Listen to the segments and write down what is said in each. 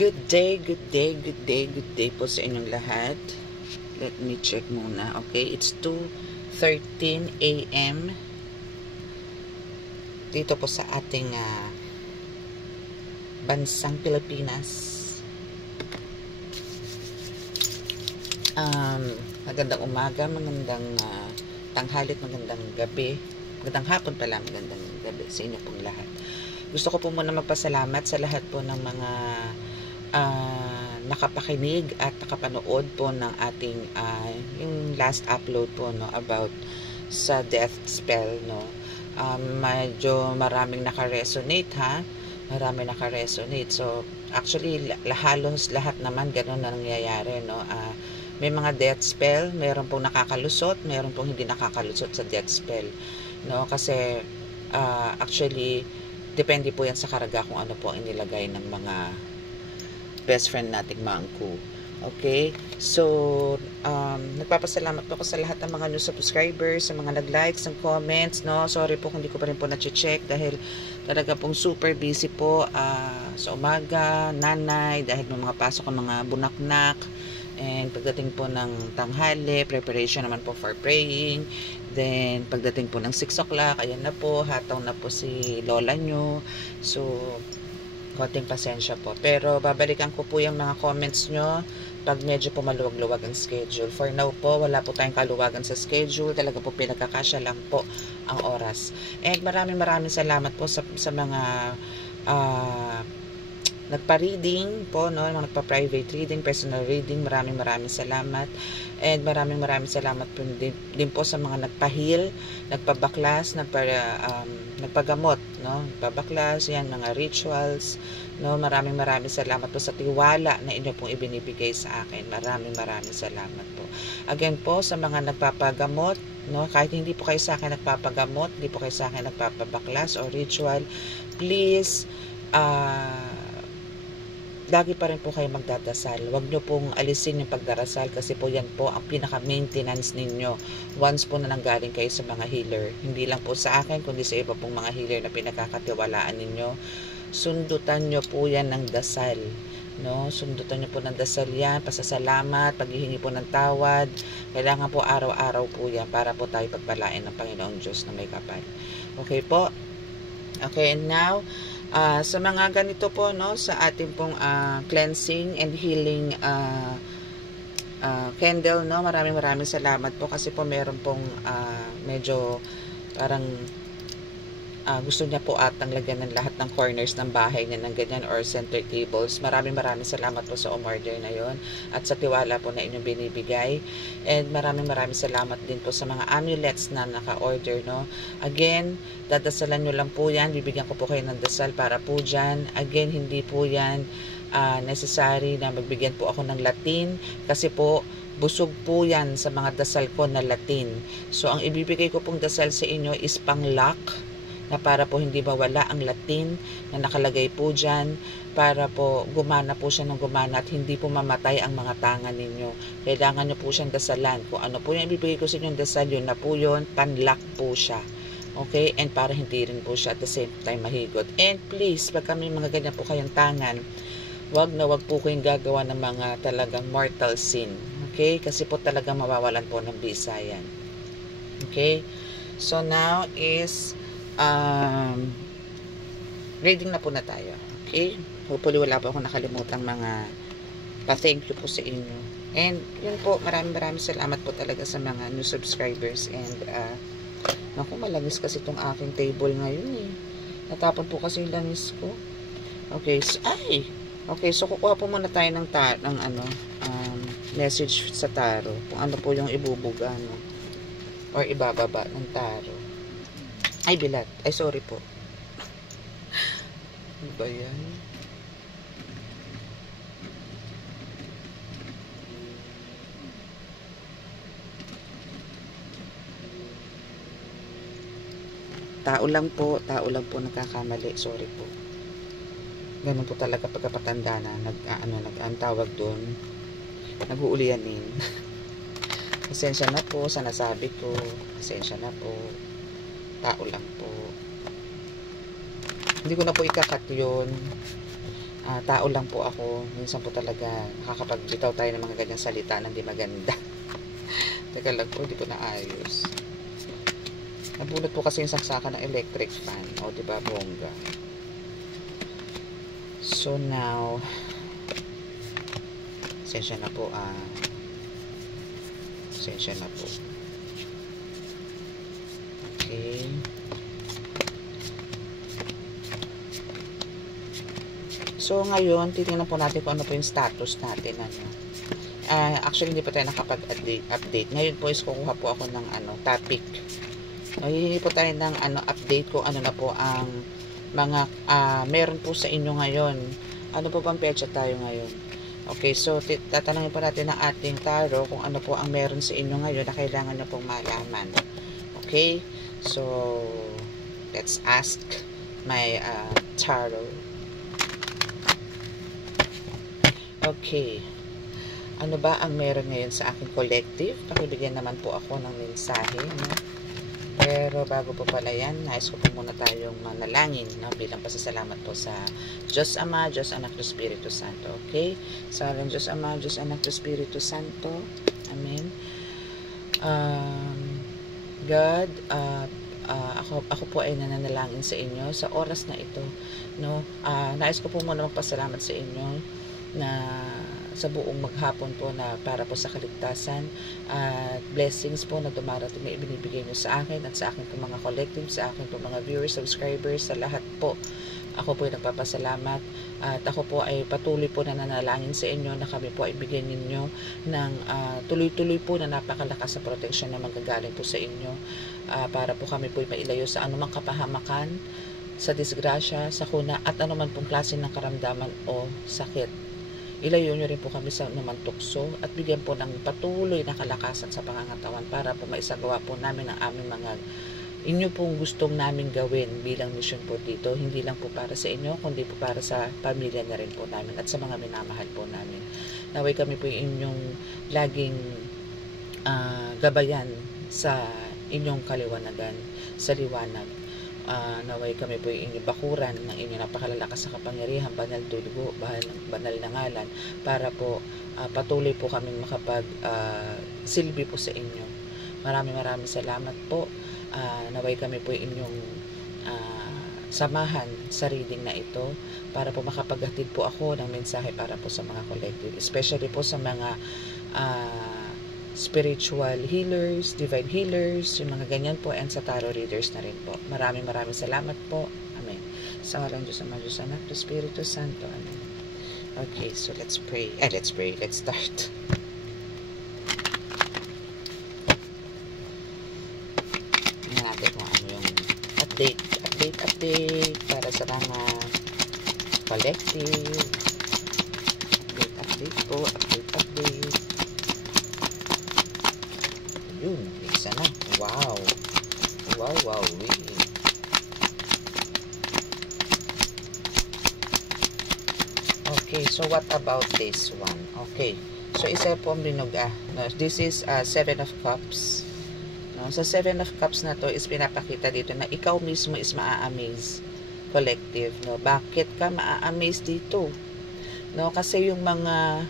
Good day, good day, good day, good day po sa inyong lahat. Let me check muna. Okay, it's 2:13 AM dito po sa ating bansang Pilipinas. Magandang umaga, magandang tanghalit, magandang gabi, magandang hapon pala, magandang gabi sa inyo pong lahat. Gusto ko po muna magpasalamat sa lahat po ng mga nakapakinig at nakapanood po ng ating yung last upload po, no, about sa death spell, no. Medyo maraming naka-resonate, marami naka-resonate. So actually halos lahat naman ganun na nangyayari, no. May mga death spell, meron pong nakakalusot, meron pong hindi nakakalusot sa death spell, no, kasi actually depende po yan sa karga kung ano po ang inilagay ng mga best friend nating Mangku. Okay? So, nagpapasalamat po ako sa lahat ng mga new subscribers, sa mga nag-likes, ng comments, no? Sorry po kung hindi ko pa rin po na-check dahil talaga pong super busy po sa umaga, nanay, dahil may mga pasok ang mga bunaknak. And pagdating po ng tanghali, preparation naman po for praying. Then, pagdating po ng 6 o'clock, ayan na po, hataw na po si lola nyo. So, konting pasensya po. Pero, babalikan ko po yung mga comments nyo pag medyo po maluwag-luwag ang schedule. For now po, wala po tayong kaluwagan sa schedule. Talaga po pinagkakasya lang po ang oras. And maraming salamat po sa mga nagpa-reading po, no, mga nagpa-private reading, personal reading. Maraming salamat. And maraming salamat po din po sa mga nagpa-heal, nagpabaklas, nagpagamot, no, nagpabaklas, yan, mga rituals, no. Maraming salamat po sa tiwala na inyo pong ibinibigay sa akin. Maraming salamat po. Again po, sa mga nagpapagamot, no, kahit hindi po kayo sa akin nagpapagamot, hindi po kayo sa akin nagpapabaklas o ritual, please, lagi pa rin po kayo magdadasal. Huwag nyo pong alisin yung pagdarasal kasi po yan po ang pinaka-maintenance ninyo once po na nanggaling kayo sa mga healer. Hindi lang po sa akin, kundi sa iba pong mga healer na pinagkakatiwalaan ninyo. Sundutan nyo po yan ng dasal. No? Sundutan nyo po ng dasal yan, pasasalamat, paghihingi po ng tawad. Kailangan po araw-araw po yan para po tayo pagpalain ng Panginoong Diyos na may kapal. Okay po? Okay, and now, sa mga ganito po, no, sa ating pong cleansing and healing candle, no, maraming salamat po kasi po meron pong medyo parang gusto niya po atang lagyan ng lahat ng corners ng bahay niya ng ganyan or center tables. Maraming salamat po sa umorder na yon at sa tiwala po na inyong binibigay. And maraming salamat din po sa mga amulets na naka-order, no. Again, dadasalan nyo lang po yan. Bibigyan ko po kayo ng dasal para po dyan. Again, hindi po yan necessary na magbigyan po ako ng Latin kasi po busog po yan sa mga dasal ko na Latin. So, ang ibibigay ko pong dasal sa inyo is pang-lock, na para po hindi mawala ang Latin na nakalagay po dyan, para po gumana po siya ng gumana at hindi po mamatay ang mga tangan ninyo. Kailangan nyo po siyang dasalan. Kung ano po yung ibibigay ko sa inyong dasal, yun na po yun, panlock po siya. Okay? And para hindi rin po siya at the same time mahigot. And please, pag kami mga ganyan po kayong tangan, wag po kayong gagawa ng mga talagang mortal sin. Okay? Kasi po talagang mawawalan po ng bisa yan. Okay? So now is reading na po na tayo. Okay? Hopefully wala po akong nakalimutang mga pa-thank you po sa inyo. And yun po, maraming salamat po talaga sa mga new subscribers. And naku, malagis kasi itong aking table ngayon eh. Natapon po kasi yung langis ko. Okay, so, okay, so kukuha po muna tayo ng message sa tarot. Kung ano po yung ibubuga, no? Or ibababa ng tarot. Ay, bilat. Ay, sorry po. Ano ba yan? Tao lang po nagkakamali. Sorry po. Ganun po talaga pagkapatanda na ang tawag doon. Nag-uulianin. Pasensya na po sa nasabi ko. Pasensya na po. Tao lang po. Hindi ko na po ikakat yun. Tao lang po ako. Minsan po talaga nakakapagbitaw tayo ng mga ganyang salita na di maganda. Teka lang po, di ko naayos. Nabulot po kasi yung saksakan ng electric fan. O, di ba, bongga. So, now, sensya na po, sensya na po. Okay. So, ngayon, titingnan po natin kung ano po yung status natin, actually, hindi pa tayo nakapag-update. Ngayon po is kukuha po ako ng topic. Hihingi po tayo ng update kung ano na po ang mga meron po sa inyo ngayon. Ano po bang petsa tayo ngayon? Okay, so tatanungin po natin ng ating tarot kung ano po ang meron sa inyo ngayon na kailangan na pong malaman. Okay, so let's ask my tarot. Okay. Ano ba ang meron ngayon sa aking collective? Pakibigyan naman po ako ng mensahe. No? Pero bago po pala yan, nais ko po muna tayong manalangin bilang pasasalamat po sa Diyos Ama, Diyos Anak, Diyos Espiritu Santo. Okay? Sa Diyos Ama, Diyos Anak, Diyos Espiritu Santo. Amen. God, ako po ay nananalangin sa inyo sa oras na ito. No? Nais ko po muna magpasalamat sa inyo na sa buong maghapon po na para po sa kaligtasan at blessings po na dumarating na ibinibigay nyo sa akin at sa akin po mga collective, sa akin po mga viewers, subscribers, sa lahat po. Ako po ay nagpapasalamat at ako po ay patuloy po na nanalangin sa inyo na kami po ay bigyan ninyo ng tuloy-tuloy po na napakalakas sa proteksyon na manggagaling po sa inyo para po kami po ay mailayo sa anumang kapahamakan, sa disgrasya, sa kuna at anuman pong klase ng karamdaman o sakit. Ilayo nyo rin po kami sa naman tukso at bigyan po ng patuloy na kalakasan sa pangangatawan para po maisagawa po namin ang aming mga inyo pong gustong namin gawin bilang mission po dito. Hindi lang po para sa inyo, kundi po para sa pamilya na rin po namin at sa mga minamahal po namin. Naway kami po inyong laging gabayan sa inyong kaliwanagan, sa liwanag. Naway kami po yung inyong bakuran ng inyong napakalalakas na kapangyarihan, banal dugo, banal na ngalan, para po patuloy po kami makapag silbi po sa inyo. Maraming salamat po. Naway kami po yung inyong samahan sa reading na ito para po makapaghatid po ako ng mensahe para po sa mga collective, especially po sa mga spiritual healers, divine healers, yung mga ganyan po, and sa tarot readers na rin po. Maraming salamat po. Amen. Sa ngalan Diyos Ama, Diyos Anak, Diyos Espiritu Santo. Amen. Okay, so let's pray. Let's start. Tingnan natin kung ano yung update para sa mga collective. Update po. Yun, isa na. Wow, really. Okay, so what about this one? Okay, so isa po ang binog. No, this is 7 of Cups. No, sa 7 of Cups na to is pinapakita dito na ikaw mismo is maa-amaze, collective. No, bakit ka maa-amaze dito? No, kasi yung mga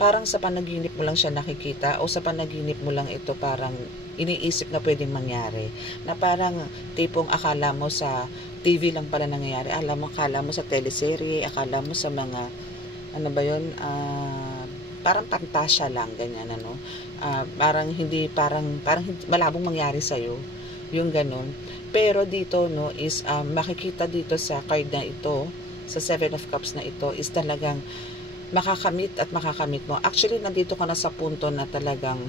parang sa panaginip mo lang siya nakikita o sa panaginip mo lang ito parang iniisip na pwedeng mangyari, na parang tipong akala mo sa TV lang pala nangyayari, akala mo sa teleserye, akala mo sa mga ano ba yun, parang pantasya lang, ganyan parang hindi malabong mangyari sa'yo yung ganun. Pero dito is makikita dito sa card na ito, sa 7 of Cups na ito, is talagang makakamit mo. Actually, nandito ka na sa punto na talagang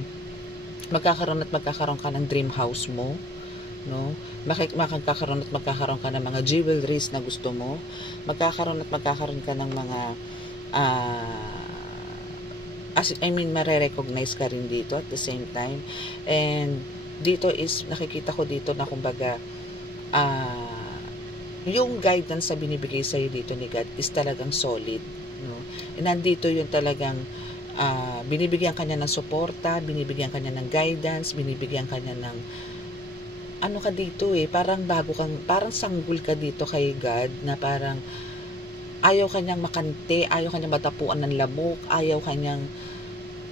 magkakaroon ka ng dream house mo, no? Magkakaroon ka ng mga jewelries na gusto mo. Magkakaroon ka ng mga mare-recognize ka rin dito at the same time. And dito is nakikita ko dito na kumbaga yung guidance na binibigay sa'yo dito ni God is talagang solid. No? Nandito yung talagang binibigyan kanya ng suporta, binibigyan kanya ng guidance, binibigyan kanya ng ano ka dito parang parang sanggol ka dito kay God na parang Ayaw kanyang makante, ayaw kanyang matapuan ng lamok, ayaw kanyang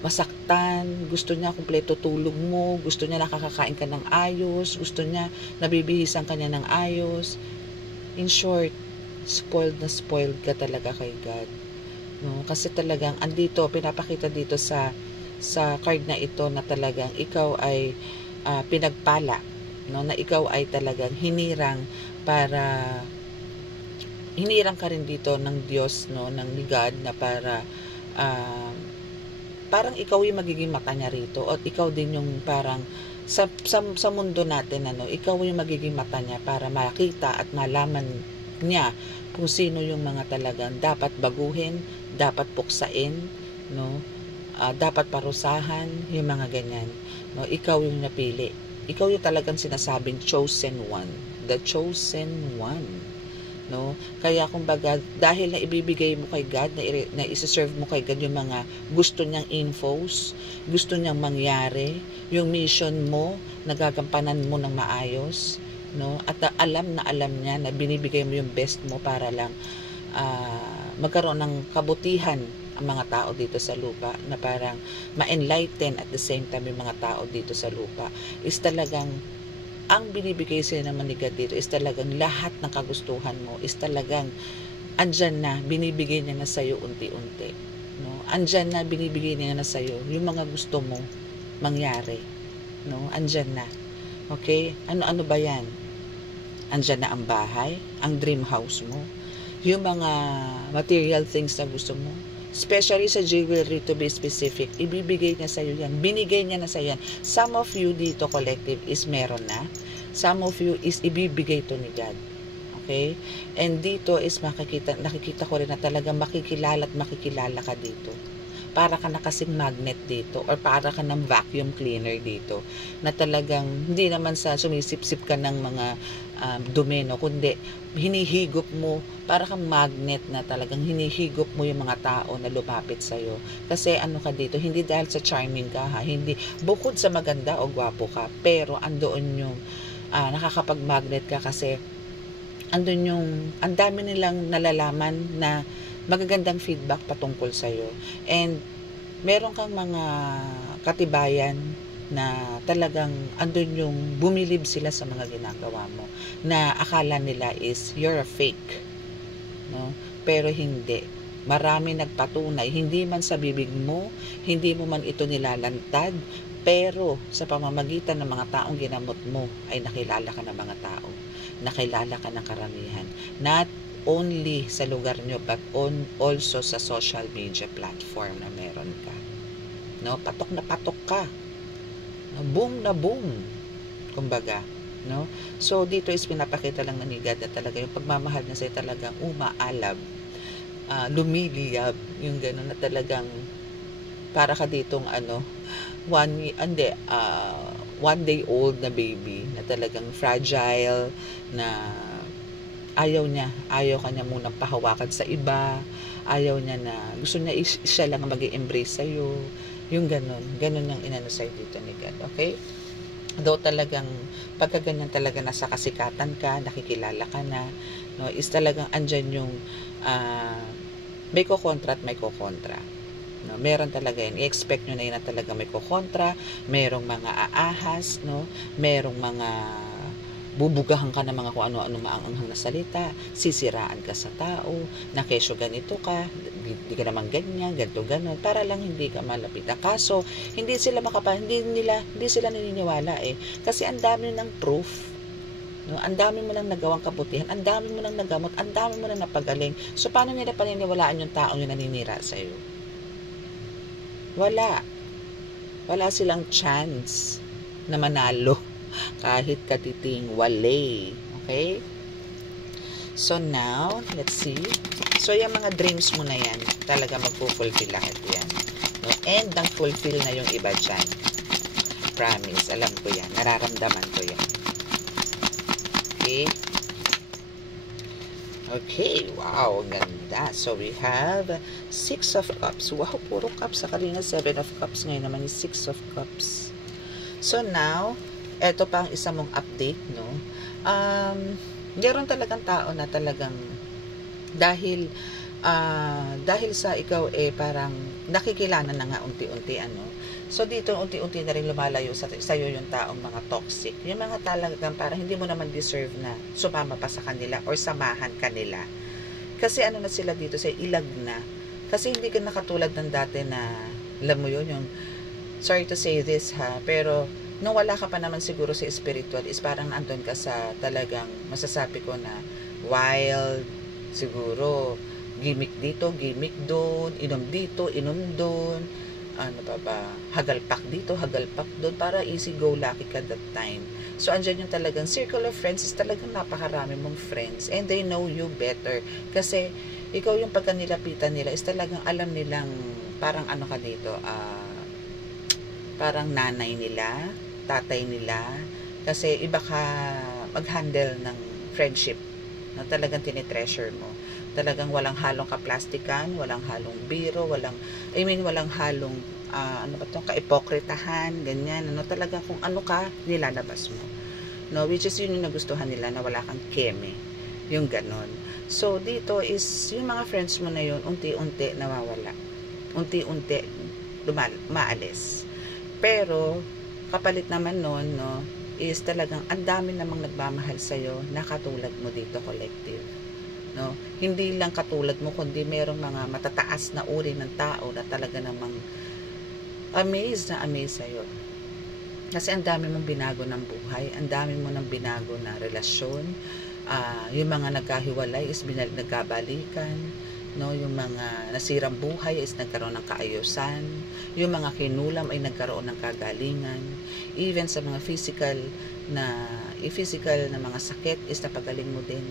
masaktan, gusto niya kumpleto tulog mo, gusto niya nakakakain ka ng ayos, gusto niya nabibihisan ka niya ng ayos. In short, spoiled ka talaga kay God. No? Kasi talagang andito, pinapakita dito sa card na ito na talagang ikaw ay pinagpala, no? Na ikaw ay talagang hinirang ka rin dito ng Diyos, no, ng God, na parang ikaw yung magiging mata niya rito, at ikaw din yung parang sa mundo natin, ikaw yung magiging mata niya para makita at malaman niya kung sino yung mga talagang dapat baguhin, dapat puksain, no, dapat parusahan, yung mga ganyan, no. Ikaw yung napili, ikaw yung talagang sinasabing chosen one, the chosen one, no. Kaya kumbaga, dahil na ibibigay mo kay God, na isa-serve mo kay God yung mga gusto niyang infos, gusto niyang mangyari, yung mission mo, nagagampanan mo ng maayos, no. At alam niya na binibigay mo yung best mo para lang magkaroon ng kabutihan ang mga tao dito sa lupa, na parang ma-enlighten at the same time yung mga tao dito sa lupa. Is talagang ang binibigay sa'yo naman ni God dito is talagang lahat ng kagustuhan mo is talagang andyan na, binibigay niya na sa'yo unti-unti, no? Andyan na, binibigay niya na sa'yo yung mga gusto mo mangyari, no? Andyan na. Okay? Ano ba yan? Andyan na ang bahay, ang dream house mo, yung mga material things na gusto mo, especially sa jewelry, to be specific, ibibigay niya sa iyo yan. Binigay niya na sa yan. Some of you dito, collective, is meron na. Some of you is ibibigay to ni God. Okay? And dito is nakikita ko rin na talagang makikilala ka dito. Para ka na kasing magnet dito, or para ka ng vacuum cleaner dito, na talagang hindi naman sa sumisip-sip ka ng mga domino, kundi hinihigop mo, para kang magnet na talagang hinihigop mo yung mga tao na lumapit sa'yo. Kasi ano ka dito, hindi dahil sa charming ka, hindi bukod sa maganda o gwapo ka, pero andoon yung nakakapag-magnet ka, kasi andun yung ang dami nilang nalalaman na magagandang feedback patungkol sa'yo. And meron kang mga katibayan na talagang andun yung bumilib sila sa mga ginagawa mo, na akala nila is you're a fake, no? Pero hindi. Marami nagpatunay, hindi man sa bibig mo, hindi mo man ito nilalantad, pero sa pamamagitan ng mga taong ginamot mo ay nakilala ka ng mga tao, nakilala ka ng karamihan, not only sa lugar nyo but also sa social media platform na meron ka, no? Patok na patok ka, na boom, kumbaga, no? So dito is pinapakita lang ni God na talaga yung pagmamahal niya sa'yo talagang umaalab, lumiliyab, yung gano'n, na talagang para ka ditong one day old na baby, na talagang fragile, na ayaw ka niya munang pahawakan sa iba, ayaw niya na, gusto niya siya lang mag-i-embrace sa'yo, yung ganun yung inano sa'yo dito ni God. Okay? Though talagang pagkaganyan talaga nasa kasikatan ka, nakikilala ka na, no, is talagang andyan yung may kukontra at may kukontra, no? Meron talaga yan, i-expect nyo na yun na talaga may kukontra, merong mga aahas, no? Merong mga bubugahan ka ng mga kung ano-ano maanghang na salita, sisiraan ka sa tao, na kesyo ganito ka, hindi ka naman ganyan, ganito ganon, para lang hindi ka malapit. Kaso hindi sila naniniwala kasi ang dami ng proof, no? Ang dami mo nang nagawang kabutihan, ang dami mo nang nagamot, ang dami mo nang napagaling. So paano nila paniniwalaan yung taong yung naninira sa iyo? Wala silang chance na manalo kahit katiting wale. Okay? So now, let's see. So yung mga dreams mo na yan, talaga magpo-fulfill lahat yan, no? And nang-fulfill na yung iba dyan. Promise, alam ko yan. Nararamdaman ko yan. Okay? Okay, wow, ganda. So we have 6 of Cups. Wow, puro cups. Sa kanina 7 of Cups, ngayon naman is 6 of Cups. So now, eto pa ang isa mong update, no? Meron talagang tao na talagang dahil dahil sa ikaw parang nakikilala na nga unti-unti so dito unti-unti na rin lumalayo sa'yo yung taong mga toxic, yung mga talagang parang hindi mo naman deserve na sumama pa sa kanila or samahan kanila kasi na sila dito sa ilag na, kasi hindi ka nakatulad ng dati na alam mo yun, yung sorry to say this pero nung wala ka pa naman siguro sa spiritual is parang andun ka sa talagang masasabi ko na wild siguro, gimmick dito, gimmick doon, inom dito, inom doon, hagalpak dito, hagalpak doon, para easy go lucky ka that time. So andyan yung talagang circle of friends is talagang napakarami mong friends and they know you better kasi ikaw yung pagka nilapitan nila is talagang alam nilang parang ka dito, parang nanay nila, tatay nila, kasi iba ka mag-handle ng friendship na talagang tinitreasure mo. Talagang walang halong kaplastikan, walang halong biro, walang halong kaipokritahan, ganyan, talagang kung ano ka, nilalabas mo. No, which is yun yung nagustuhan nila na wala kang keme, yung ganon. So, dito is, yung mga friends mo na yun, unti-unti nawawala. Unti-unti maalis. Pero, kapalit naman nun, no, is talagang ang dami namang nagmamahal sa'yo na katulad mo dito, collective. No? Hindi lang katulad mo, kundi merong mga matataas na uri ng tao na talaga namang amazed sa'yo. Kasi ang dami mong binago ng buhay, ang dami mo ng binago na relasyon, yung mga nagkahiwalay is nagkabalikan, no? Yung mga nasirang buhay is nagkaroon ng kaayusan, yung mga kinulam ay nagkaroon ng kagalingan, even sa mga physical na mga sakit is napagaling mo din.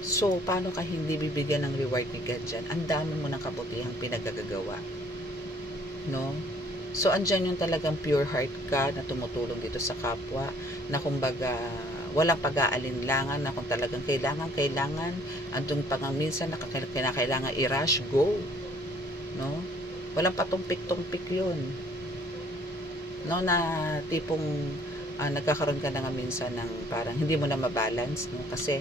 So, paano ka hindi bibigyan ng reward ni God dyan? Ang dami mo ng kabutihang pinagagagawa. No? So, andyan yung talagang pure heart ka na tumutulong dito sa kapwa, na kumbaga, walang pag-aalinlangan, na kung talagang kailangan, andun pa nga minsan na kailangan i-rush, go. No? Walang patumpik-tumpik yun. No? Na tipong nagkakaroon ka na nga minsan ng parang hindi mo na mabalance, no? Kasi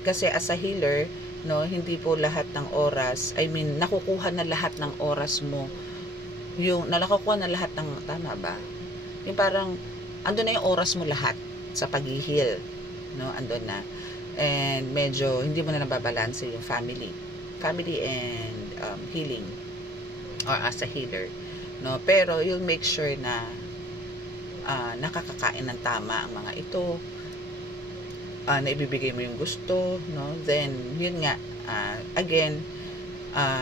kasi as a healer, no, hindi po lahat ng oras, nakukuha na lahat ng oras mo, nakukuha na lahat ng, tama ba? Yung parang, andun na yung oras mo lahat sa pag-heal, no, andun na. And medyo, hindi mo na nababalanse yung family and healing, or as a healer, no, pero you'll make sure na nakakakain ng tama ang mga ito, na ibibigay mo yung gusto, no? Then, yun nga, again,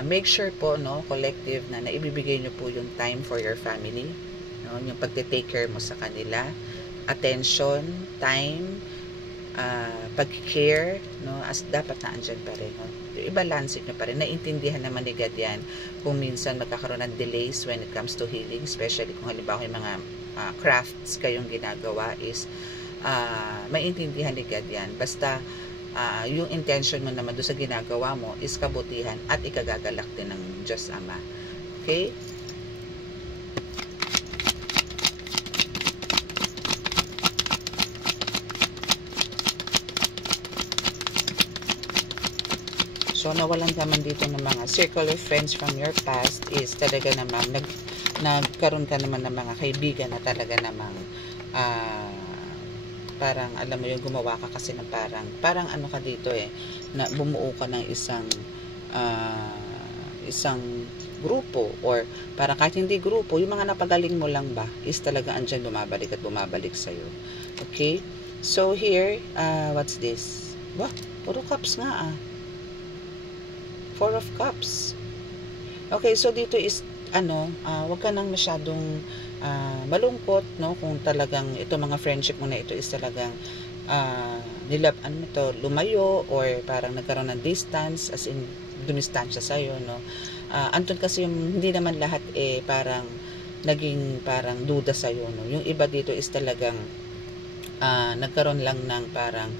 make sure po, no, collective, na naibibigay nyo po yung time for your family, no? Yung pagte-take care mo sa kanila, attention, time, pag-care, no, as dapat na andyan pa rin, no? I-balance nyo pa rin. Naintindihan naman ni God yan kung minsan magkakaroon ng delays when it comes to healing, especially kung halimbawa yung mga crafts kayong ginagawa is maintindihan ni God yan. Basta yung intention mo naman doon sa ginagawa mo is kabutihan at ikagagalak din ng Diyos Ama. Okay? So, nawalan naman dito ng mga circle of friends from your past is talaga naman nagkaroon ka naman ng mga kaibigan na talaga namang parang alam mo yung gumawa ka kasi ng parang ano ka dito na bumuo ka ng isang grupo, or parang kahit hindi grupo, yung mga napagaling mo lang ba is talaga andyan bumabalik at bumabalik sa'yo. Okay? So here, what's this? Wah, puro cups nga Four of Cups. Okay, so dito is wag ka nang masyadong malungkot, no, kung talagang ito mga friendship mo na ito is talagang lumayo or parang nagkaroon ng distance, as in dumistansya sa'yo, no. Andun kasi yung hindi naman lahat parang naging parang duda sa'yo, no. Yung iba dito is talagang nagkaroon lang ng parang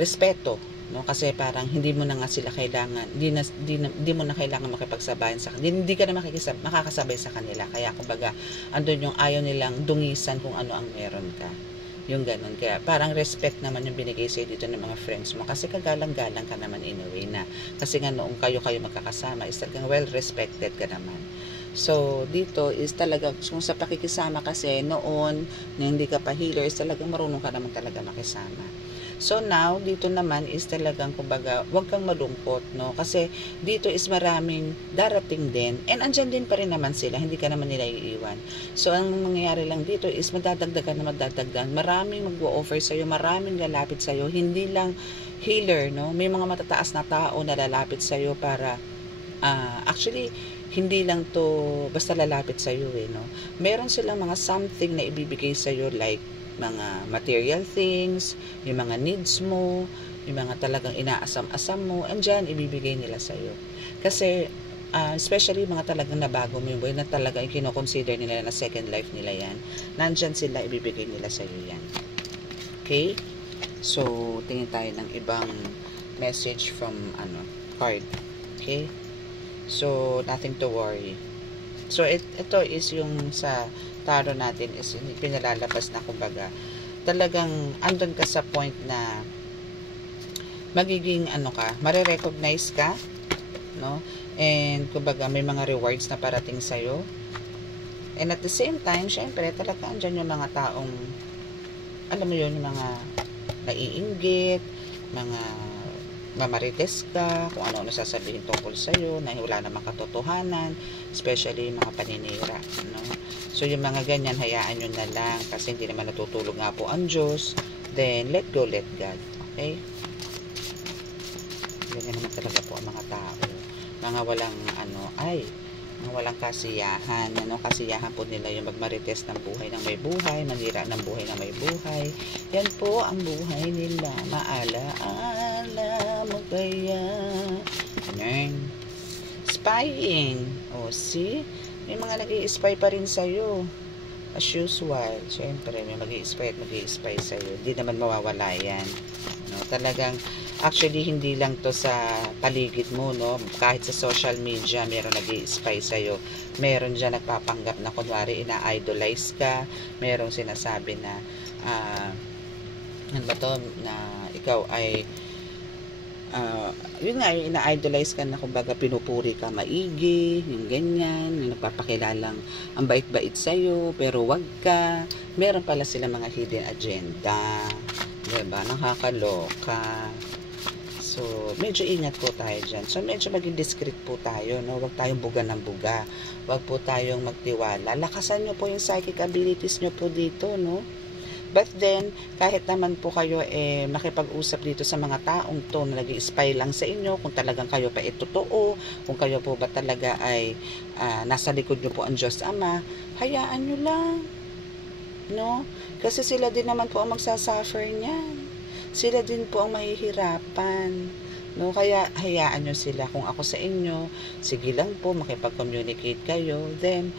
respeto, no, kasi parang hindi mo na nga sila kailangan, hindi mo na kailangan makipagsabayan sa kanila, hindi ka na makakasabay sa kanila, kaya kumbaga andun yung ayaw nilang dungisan kung ano ang meron ka. Yung ganun. Kaya parang respect naman yung binigay sa'yo dito ng mga friends mo. Kasi kagalang-galang ka naman in a way na. Kasi nga noong kayo magkakasama is talagang well respected ka naman. So, dito is talaga, kung sa pakikisama kasi noon, na hindi ka pa healer, is talagang marunong ka naman talaga makisama. So now, dito naman is talagang, kumbaga, huwag kang malungkot, no? Kasi dito is maraming darating din. And andyan din pa rin naman sila, hindi ka naman nila iiwan. So, ang mangyayari lang dito is madadagdagan na madadagdagan. Maraming mag-o-offer sa'yo, maraming lalapit sa'yo. Hindi lang healer, no? May mga matataas na tao na lalapit sa'yo para, actually, hindi lang to basta lalapit sa'yo, no? Meron silang mga something na ibibigay sa'yo like, mga material things, yung mga needs mo, yung mga talagang inaasam-asam mo, andyan, ibibigay nila sa'yo. Kasi, especially mga talagang nabago mo yung buhay, na talagang kinoconsider nila na second life nila yan, nandyan sila, ibibigay nila sa'yo yan. Okay? So, tingin tayo ng ibang message from, card. Okay? So, nothing to worry. So, ito is yung sa tarot natin is pinalalabas na, kumbaga, talagang andun ka sa point na magiging mare-recognize ka, no? And kumbaga may mga rewards na parating sa'yo. And at the same time, syempre, talaga andyan yung mga taong, alam mo yun, yung mga naiinggit, mga mamarites ka, kung ano sasabihin tungkol sa'yo, na wala namang katotohanan, especially yung mga paninira, no? So, yung mga ganyan, hayaan nyo na lang, kasi hindi naman natutulog nga po ang Diyos. Then, let go, let God. Okay? Ganyan naman talaga po ang mga tao. Mga walang, mga walang kasiyahan. Kasiyahan po nila yung magmarites ng buhay ng may buhay, manira ng buhay ng may buhay. Yan po ang buhay nila. Maala-ala mo kaya. Ganyan. Spying. O, see? May mga nag-i-spy pa rin sa'yo. As usual. Siyempre, may mag-i-spy at mag-i-spy sa'yo. Hindi naman mawawala yan. No? Talagang, actually, hindi lang to sa paligid mo, no? Kahit sa social media, meron nag-i-spy sa'yo. Meron dyan nagpapanggap na, kunwari, ina-idolize ka. Meron sinasabi na, na ikaw ay, yun nga, yung ina-idolize ka na, kumbaga, pinupuri ka maigi, yung ganyan, yung nagpapakilalang ang bait-bait sa'yo, pero wag ka. Meron pala sila mga hidden agenda, diba? Nakakaloka. So, medyo ingat po tayo dyan. So, medyo maging discreet po tayo, no? Wag tayong buga ng buga. Wag po tayong magtiwala. Lakasan nyo po yung psychic abilities nyo po dito, no? But then, kahit naman po kayo makipag-usap dito sa mga taong to na nag-i-spy lang sa inyo, kung talagang kayo pa totoo, kung kayo po ba talaga ay nasa likod nyo po ang Diyos Ama, hayaan nyo lang. No? Kasi sila din naman po ang magsasuffer niyan. Sila din po ang mahihirapan. No? Kaya hayaan nyo sila. Kung ako sa inyo, sige lang po, makipag-communicate kayo, then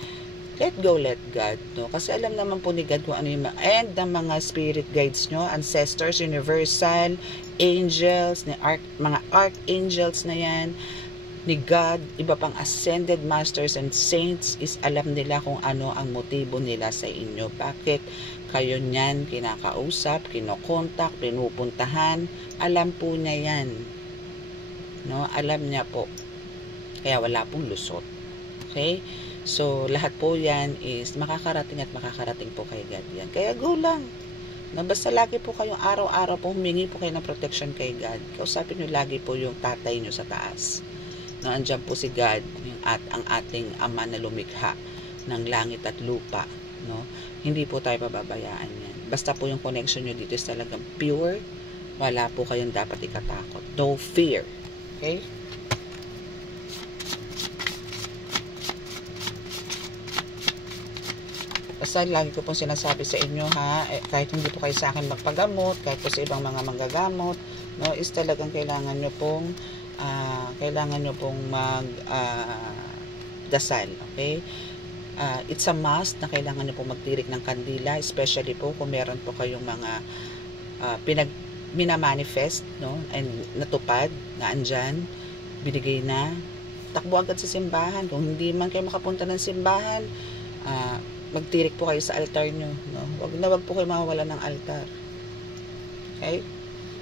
let go, let God, no? Kasi alam naman po ni God kung ano yung and ng mga spirit guides nyo, ancestors, universal, angels, mga archangels na yan, ni God, iba pang ascended masters and saints, is alam nila kung ano ang motibo nila sa inyo. Bakit kayo niyan kinakausap, kinokontak, pinupuntahan, alam po niya yan. No? Alam niya po. Kaya wala pong lusot. Okay? So, lahat po yan is makakarating at makakarating po kay God yan. Kaya go lang. Na basta lagi po kayong araw-araw po humingi po kayo ng protection kay God. Kausapin nyo lagi po yung tatay nyo sa taas. Na andyan po si God, ang ating Ama na lumikha ng langit at lupa. No? Hindi po tayo pababayaan yan. Basta po yung connection nyo dito is talagang pure. Wala po kayong dapat ikatakot. No fear. Okay? Basta lagi ko pong sinasabi sa inyo, kahit hindi po kayo sa akin magpagamot, kahit po sa ibang mga manggagamot, no, is talagang kailangan nyo pong mag dasal, okay? It's a must na kailangan nyo pong magtirik ng kandila, especially po kung meron po kayong mga minamanifest, no, and natupad na andyan, binigay na, takbo agad sa simbahan. Kung hindi man kayo makapunta ng simbahan, magtirik po kayo sa altar nyo, no? Wag po kayo mawawala ng altar. Okay?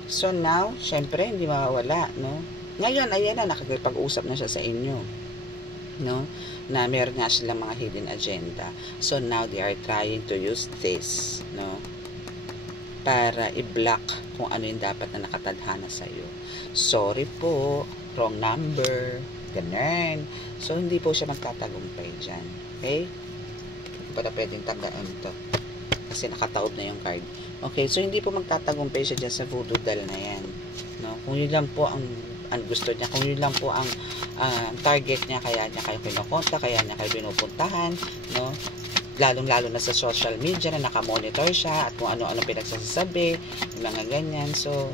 So now, syempre, hindi mawawala, no? Ngayon, ayan na, nakakipag-usap na siya sa inyo, no? Na meron nga silang mga hidden agenda. So now, they are trying to use this, no? Para i-block kung ano yung dapat na nakatadhana sa'yo. Sorry po, wrong number, ganun. So, hindi po siya magtatagumpay dyan. Okay? Hindi pa na pwedeng tandaan to. Kasi nakataob na yung card. Okay, so hindi po magtatagumpay siya dyan sa voodoo doll na yan. No? Kung yun lang po ang gusto niya, kung yun lang po ang target niya, kaya niya kayo kinukonta, kaya niya kayo pinupuntahan, no? Lalong-lalo na sa social media na nakamonitor siya at kung ano-ano pinagsasabi, yung mga ganyan. So,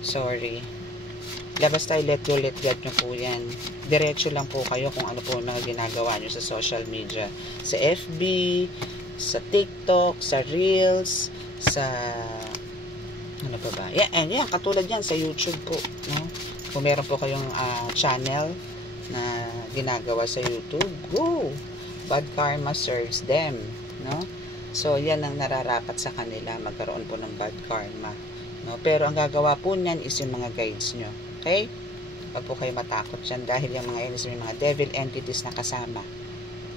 sorry. Labas tayo, let go, let God nyo po yan. Diretso lang po kayo kung ano po mga ginagawa nyo sa social media. Sa FB, sa TikTok, sa Reels, sa ano pa ba? Yan, katulad yan sa YouTube po. No? Kung meron po kayong channel na ginagawa sa YouTube, go! Bad karma serves them. No? So, yan ang nararapat sa kanila, magkaroon po ng bad karma. No? Pero ang gagawa po niyan is yung mga guides nyo. Okay? Huwag po kayo matakot dyan dahil yung mga yun is may mga devil entities na kasama.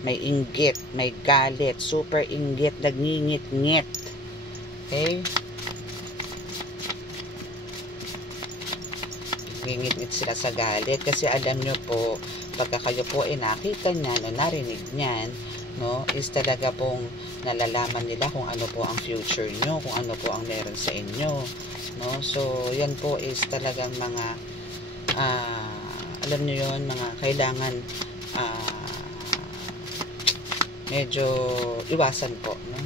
May inggit, may galit, super inggit, nagngingit-ngit. Okay? Ngingit-ngit sila sa galit kasi alam nyo po, pagka kayo po ay nakita niyan o narinig niyan, no, is talaga pong nalalaman nila kung ano po ang future nyo, kung ano po ang meron sa inyo. No? So, yan po is talagang mga alam nyo yun, mga kailangan medyo iwasan po. No?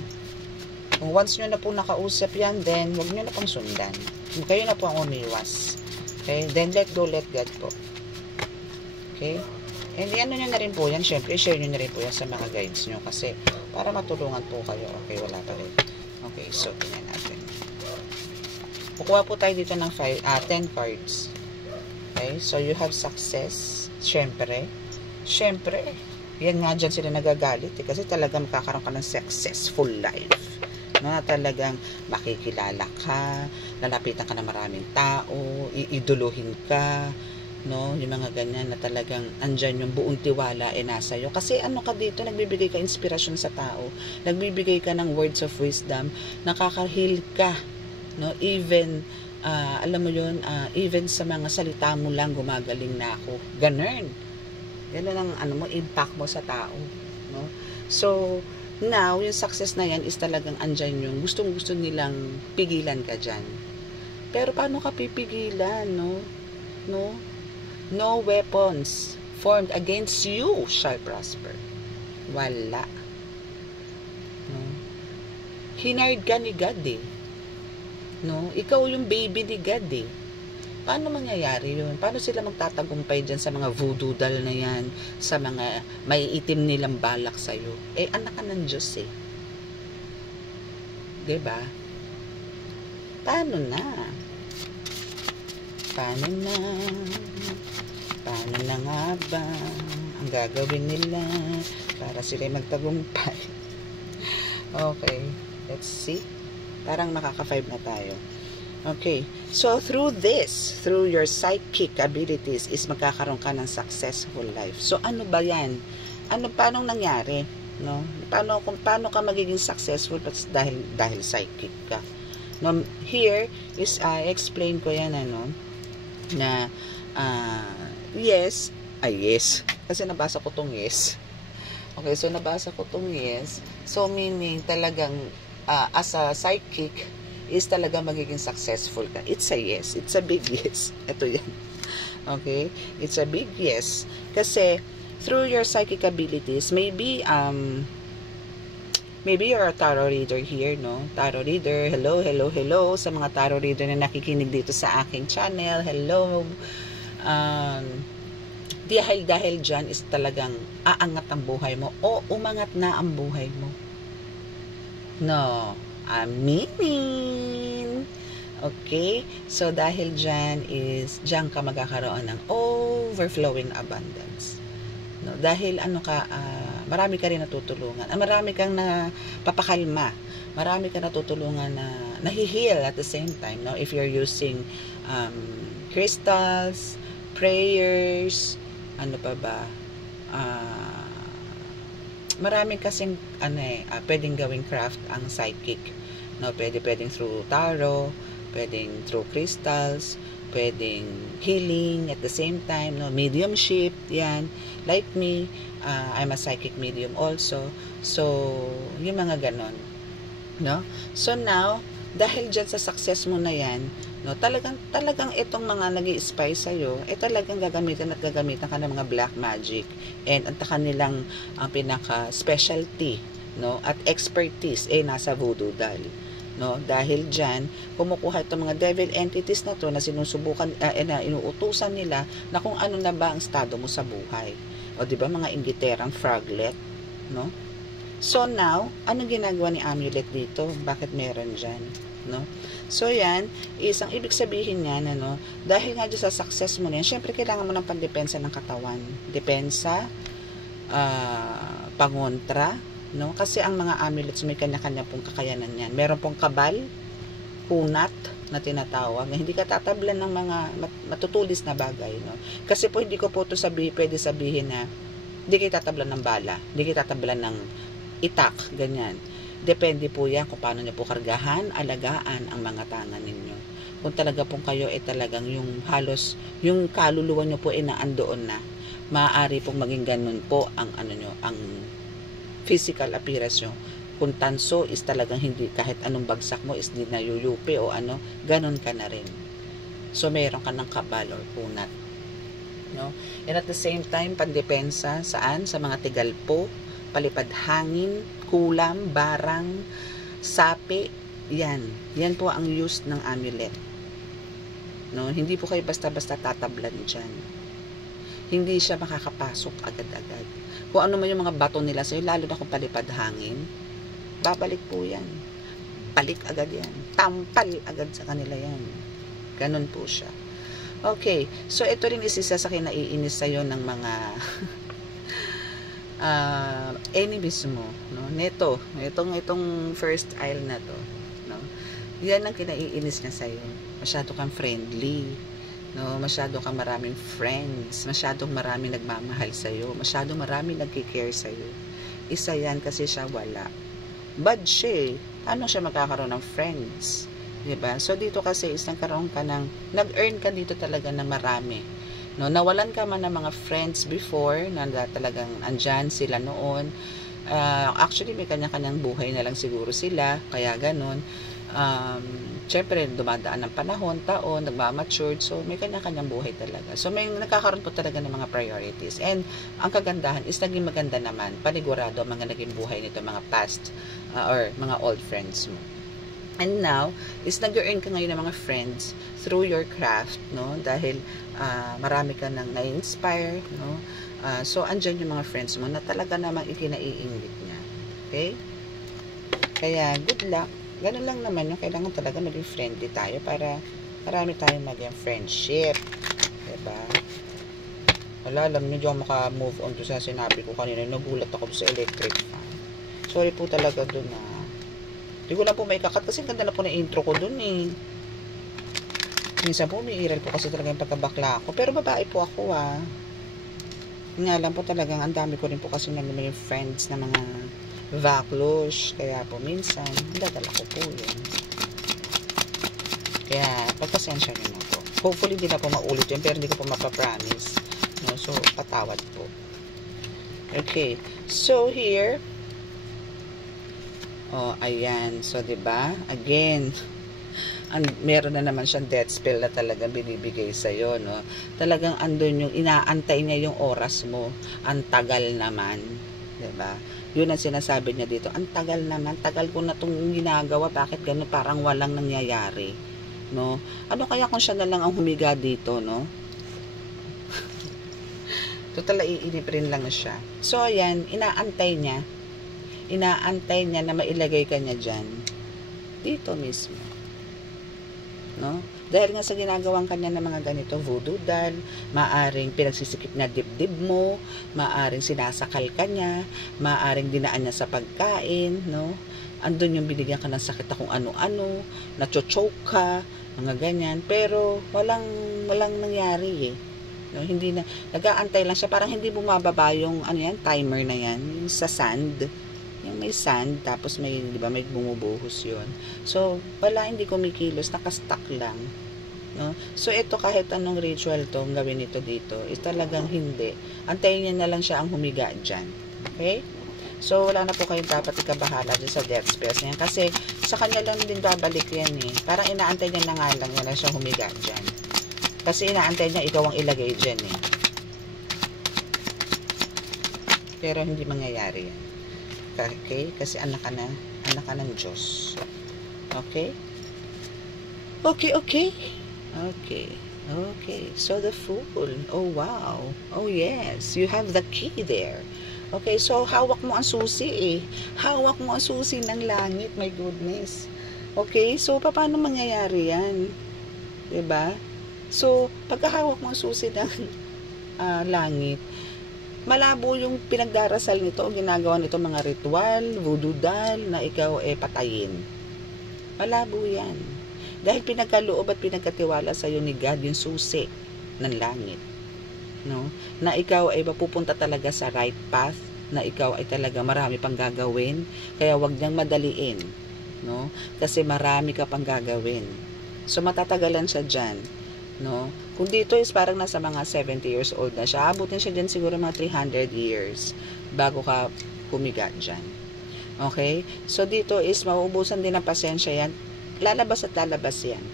Kung once nyo na po nakausap yan, then huwag nyo na pong sundan. Kayo na po ang umiwas. Okay? Then let go, let God po. Okay? And ano nyo na rin po yan, syempre, share nyo na rin po yan sa mga guides nyo kasi para matulungan po kayo. Okay, wala pa rin. Okay, so tingnan natin. Kukuha po tayo dito ng 10 cards. Okay, so you have success. Syempre, yan nga dyan sila nagagalit kasi talagang makakaroon ka ng successful life. No, talagang makikilala ka, lalapitan ka ng maraming tao, iiduluhin ka, no, yung mga ganyan na talagang andyan yung buong tiwala nasa iyo. Kasi ano ka dito, nagbibigay ka inspirasyon sa tao, nagbibigay ka ng words of wisdom, nakaka-heal ka, no, even alam mo yun, even sa mga salita mo lang gumagaling na ako. Ganun ang ano mo, impact mo sa tao, no? So now, yung success na yan is talagang andyan yung gustong-gusto nilang pigilan ka dyan. Pero paano ka pipigilan, no? No weapons formed against you shall prosper. Wala. No? Hinard ka ni God eh. No? Ikaw yung baby ni God eh. Paano mangyayari yun? Paano sila magtatagumpay dyan sa mga voodoo doll na yan? Sa mga may itim nilang balak sa'yo? Eh, anak ka ng Diyos eh. Diba? Paano na? Paano na nga ba ang gagawin nila para sila magtagumpay? Okay. Let's see. Parang makaka-5 na tayo. Okay. So, through your psychic abilities is magkakaroon ka ng successful life. So, ano ba yan? Paano nangyari? No? Paano ka magiging successful dahil psychic ka? No, here is, explain ko yan, na, yes. Kasi nabasa ko tong yes. Okay, so nabasa ko tong yes. So, meaning talagang, as a psychic, is talaga magiging successful ka. It's a yes. It's a big yes. Ito yan. Okay? It's a big yes. Kasi, through your psychic abilities, maybe you're a tarot reader here, no? Tarot reader. Hello. Sa mga tarot reader na nakikinig dito sa aking channel. Hello. Dahil dyan is talagang aangat ang buhay mo o umangat na ang buhay mo. No. Aminin. Okay? So, dahil dyan ka magkakaroon ng overflowing abundance. No? Dahil marami ka rin natutulungan. Marami kang napapakalma. Marami kang natutulungan na nahi-heal at the same time, no? If you're using crystals, prayers, ano pa ba? Marami kasing pwedeng gawing craft ang psychic, no? Pwedeng through tarot, pwedeng through crystals, pwedeng healing at the same time, no? Mediumship, yan. Like me, I'm a psychic medium also. So, yung mga ganon, no? So now, dahil dyan sa success mo na yan, no, talagang itong mga nag-i-spy sa'yo, talagang gagamitan ka ng mga black magic. And ang kanilang pinaka-specialty, no, at expertise, nasa voodoo doll. No, dahil dyan, kumukuha itong mga devil entities na to na sinusubukan, na inuutusan nila na kung ano na ba ang estado mo sa buhay. O diba, mga inggiterang froglet, no? So now, anong ginagawa ni amulet dito? Bakit meron dyan? No? So yan, isang ibig sabihin niyan, ano, dahil nga dyan sa success mo na yan, syempre kailangan mo ng pandepensa ng katawan. Depensa, pangontra, no? Kasi ang mga amulets may kanya-kanya pong kakayanan yan. Meron pong kabal, kunat na tinatawag, na hindi ka tatablan ng mga matutulis na bagay, no? Kasi po hindi ko po ito pwede sabihin na hindi kayo tatablan ng bala, hindi kayo tatablan ng itak, ganyan. Depende po yan kung paano nyo po kargahan, alagaan ang mga tangan ninyo. Kung talaga po kayo talagang yung halos, yung kaluluwa nyo po naandoon na, maaari pong maging ganun po ang ang physical appearance nyo. Kung tanso is talagang hindi, kahit anong bagsak mo is di na yuyupi o ganun ka na rin. So meron ka ng kabal or kunat, no? And at the same time, pandepensa saan? Sa mga tigalpo, palipad hangin, kulam, barang, sapi, yan po ang use ng amulet, no? Hindi po kayo basta-basta tatablan dyan. Hindi siya makakapasok agad-agad. Kung ano man yung mga bato nila sa'yo, lalo na kung palipad hangin, babalik po yan. Balik agad yan. Tampal agad sa kanila yan. Ganun po siya. Okay, so ito rin isa sa kinaiinis sa'yo ng mga enemies mo, no? Itong first aisle na to, no? Yan ang kinaiinis niya sa'yo. Masyado kang friendly, no? Masyado kang maraming friends, masyadong maraming nagmamahal sa'yo, masyadong maraming nagkikare sa'yo. Isa yan kasi siya wala. Bad siya, ano siya magkakaroon ng friends? Diba? So dito kasi is nagkaroon ka nag-earn ka dito talaga ng marami. No, nawalan ka man ng mga friends before na talagang andyan sila noon. Actually, may kanya-kanyang buhay na lang siguro sila, kaya ganun. Syempre, dumadaan ng panahon, taon, nagmamatured, so may kanya-kanyang buhay talaga. So may nagkakaroon po talaga ng mga priorities. And ang kagandahan is naging maganda naman, panigurado ang mga naging buhay nito, mga past or mga old friends mo. And now, is nag-earn ka ngayon ng mga friends through your craft, no? Dahil marami ka nang na-inspire, no? So, andyan yung mga friends mo na talaga namang ikinaiingit niya. Okay? Kaya, good luck. Ganun lang naman yung kailangan talaga maging friendly tayo para marami tayong maging friendship. Diba? Wala, alam nyo, di ako maka-move on to sa sinabi ko kanina. Nagulat ako sa electric fan. Sorry po talaga dun hindi ko lang po may kakat kasi ganda na po na intro ko dun Minsan po umiiral po kasi talaga yung pagkabakla ko. Pero babae po ako Nga lang po talagang ang dami ko rin po kasi naging friends na mga vaklush. Kaya po minsan, dadala ko po yun. Kaya pagpasensya nyo na po. Hopefully hindi na po maulit yun pero hindi ko po mapapromise. No? So, patawad po. Okay. So, here, ayan. So, 'di ba? Again, meron na naman siyang death spell na talagang binibigay sa iyo, no? Talagang andun yung inaantay niya yung oras mo. Ang tagal naman, 'di ba? 'Yun ang sinasabi niya dito. Ang tagal naman, tagal ko na 'tong ginagawa. Bakit ganun? Parang walang nangyayari, no? Ano kaya kung siya na lang ang humiga dito, no? Total iinip rin lang siya. So, ayan, inaantay niya na mailagay ka niya dyan. Dito mismo. no? Dahil nga sa ginagawang kanya ng mga ganito, voodoo doll, maaring pinagsisikip na dibdib mo, maaring sinasakal ka niya, maaring dinaan niya sa pagkain, no? Andun yung binigyan ka ng sakit na kung ano-ano, nacho-choke ka, mga ganyan, pero walang nangyari eh. No, hindi na, nag-aantay lang siya, parang hindi bumababa yung ano yan, timer na yan, yung sa sand, yung may sand, tapos may, di ba, may bumubuhos yun. So, wala, hindi kumikilos, nakastuck lang. No? So, ito kahit anong ritual to, gawin ito dito, is talagang hindi. Antayin niya na lang siya ang humiga dyan. Okay? So, wala na po kayong dapat ikabahala dyan sa death spells niya. Kasi, sa kanya lang din babalik yan eh. Parang inaantay niya na nga lang yan na siya humiga dyan. Kasi inaantay niya ikaw ang ilagay dyan eh. Pero hindi mangyayari yan. Okay? Kasi anak ka ng Diyos. Okay? Okay. So the Fool. Oh, wow. Oh, yes. You have the key there. Okay, so hawak mo ang susi eh. Hawak mo ang susi ng langit. My goodness. Okay, so paano mangyayari yan? Diba? So, pagkahawak mo ang susi ng langit, malabo yung pinagdarasal nito o ginagawa nito mga ritual, voodoo doll na ikaw patayin. Malabo yan. Dahil pinagkaloob at pinagkatiwala sa iyo ni God yung susi ng langit. No? Na ikaw ay mapupunta talaga sa right path, na ikaw ay talaga marami pang gagawin, kaya wag niyang madaliin. No? Kasi marami ka pang gagawin. So matatagalan siya dyan. No? Kung dito is parang nasa mga 70 years old na siya, abutin siya dyan siguro mga 300 years bago ka humiga dyan. Okay? So dito is mauubusan din ng pasensya yan. Lalabas at lalabas yan.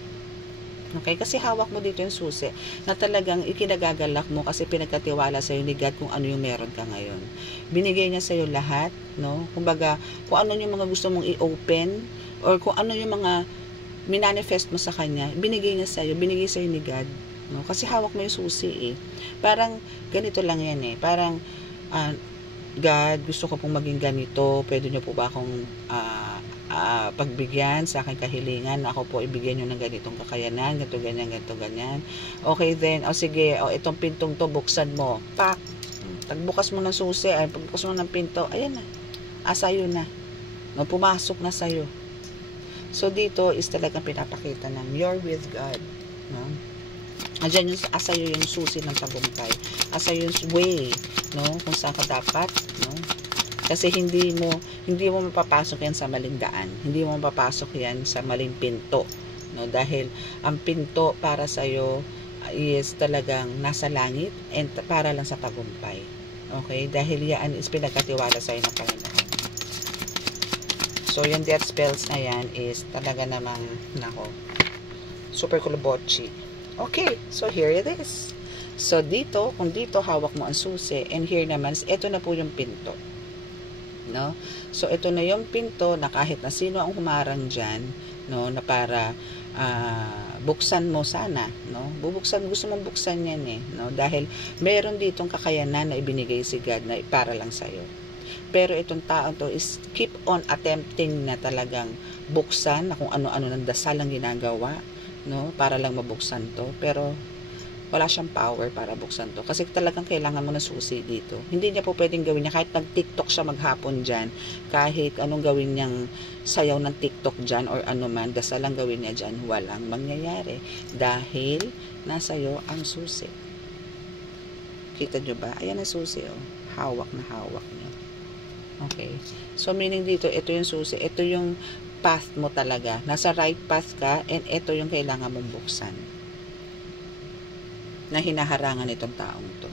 Okay? Kasi hawak mo dito yung susi na talagang ikinagagalak mo kasi pinagkatiwala sa'yo ni God kung ano yung meron ka ngayon. Binigay niya sa'yo lahat. No? Kumbaga, kung ano yung mga gusto mong i-open or kung ano yung mga minanifest mo sa kanya, binigay niya sa'yo, binigay sa'yo ni God. No? Kasi hawak mo yung susi eh. Parang ganito lang yan eh. Parang, God, gusto ko pong maging ganito. Pwede niyo po ba akong pagbigyan sa aking kahilingan? Ako po ibigyan niyo ng ganitong kakayanan, ganito, ganyan. Okay then, sige, itong pintong to, buksan mo. Pak! Tagbukas mo ng susi, pagbukas mo ng pinto, ayan na. Sa'yo na. No, pumasok na sa'yo. So, dito is talagang pinapakita ng you're with God. No? Diyan yung asayo yung susi ng tagumpay. Asayo yung way, no? Kung saan ka dapat, no? Kasi hindi mo mapapasok yan sa maling daan. Hindi mo mapapasok yan sa maling pinto, no? Dahil ang pinto para sa iyo is talagang nasa langit and para lang sa tagumpay. Okay? Dahil yan is pinagkatiwala sa iyo ng Panginoon. So, yung death spells na yan is talaga namang, nako, super kulubochi. Okay, so here it is. So, dito, kung dito hawak mo ang susi, and here naman, ito na po yung pinto. No? So, ito na yung pinto na kahit na sino ang humarang dyan, no, na para buksan mo sana, no? Gusto mong buksan yan eh, no? Dahil meron ditong kakayanan na ibinigay si God na para lang sa'yo. Pero itong taong to is keep on attempting na talagang buksan na kung ano-ano ng dasal ang ginagawa, no? Para lang mabuksan to. Pero wala siyang power para buksan to. Kasi talagang kailangan mo ng susi dito. Hindi niya po pwedeng gawin niya. Kahit nag-TikTok siya maghapon dyan, kahit anong gawin niyang sayaw ng TikTok dyan or ano man, dasal lang gawin niya dyan, walang mangyayari. Dahil nasa iyo ang susi. Kita nyo ba? Ayan ang susi, oh. Hawak na hawak niya. Okay. So, meaning dito, ito yung susi. Ito yung path mo talaga. Nasa right path ka, and ito yung kailangan mong buksan. Na hinaharangan itong taong to.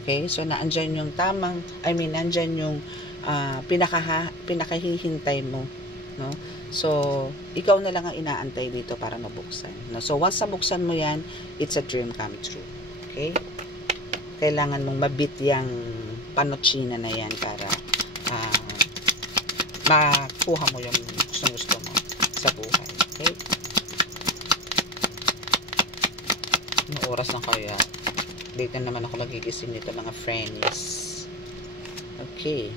Okay? So, naandyan yung nandyan yung pinakahihintay mo. No? So, ikaw na lang ang inaantay dito para mabuksan. No? So, once nabuksan mo yan, it's a dream come true. Okay? Kailangan mong mabit yung panotsina na yan para makuha mo yung gusto mo sa buhay. Okay? Anong oras na kaya? Date na naman ako magigising nito mga friends. Okay.